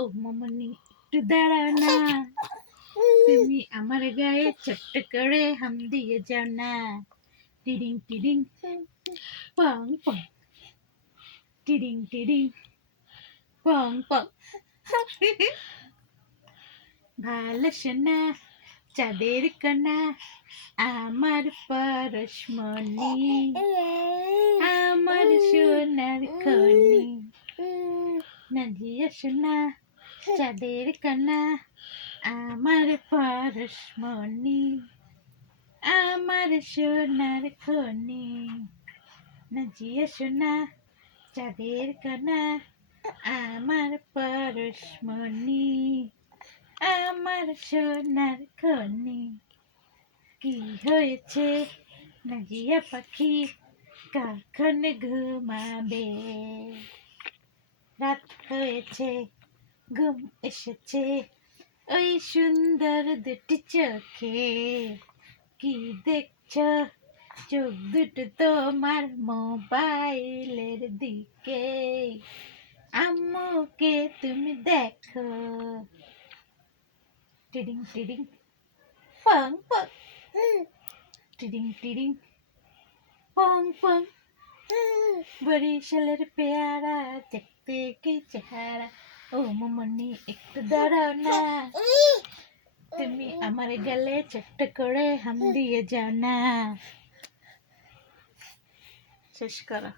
ও মামনি একটু দাঁড়াও না, তুমি আমার গায়ে ছোট্ট করে হাম দিয়ে যাও না। টিডিং টিডিং পং পং, টিডিং টিডিং পং পং। ভালো শোনা চাঁদের কণা, আমার পরশমণি, আমার সোনার খনি। নাজিয়া শোনা চাঁদের কণা, আমার পরশমণি, আমার সোনার খনি। নাজিয়া শোনা চাঁদের কণা, আমার পরশমণি, আমার সোনার খনি। কি হয়েছে নাজিয়া পাখি, কখন ঘুমাবে? রাত হয়েছে, ঘুম এসেছে ওই সুন্দর দুটি চোখে। কি দেখছ চোখ দুটো তোমার মোবাইলের দিকে? আম্মুকে তুমি দেখো। টিডিং টিডিং পং পং, টিডিং টিডিং পং পং। বরিশালের পেয়ারা দেখতে কি চেহারা, ও মামনি একটু দাঁড়াও না, তুমি আমার গেলে ছোট্ট করে হাম দিয়ে যাও না। শেষ করো।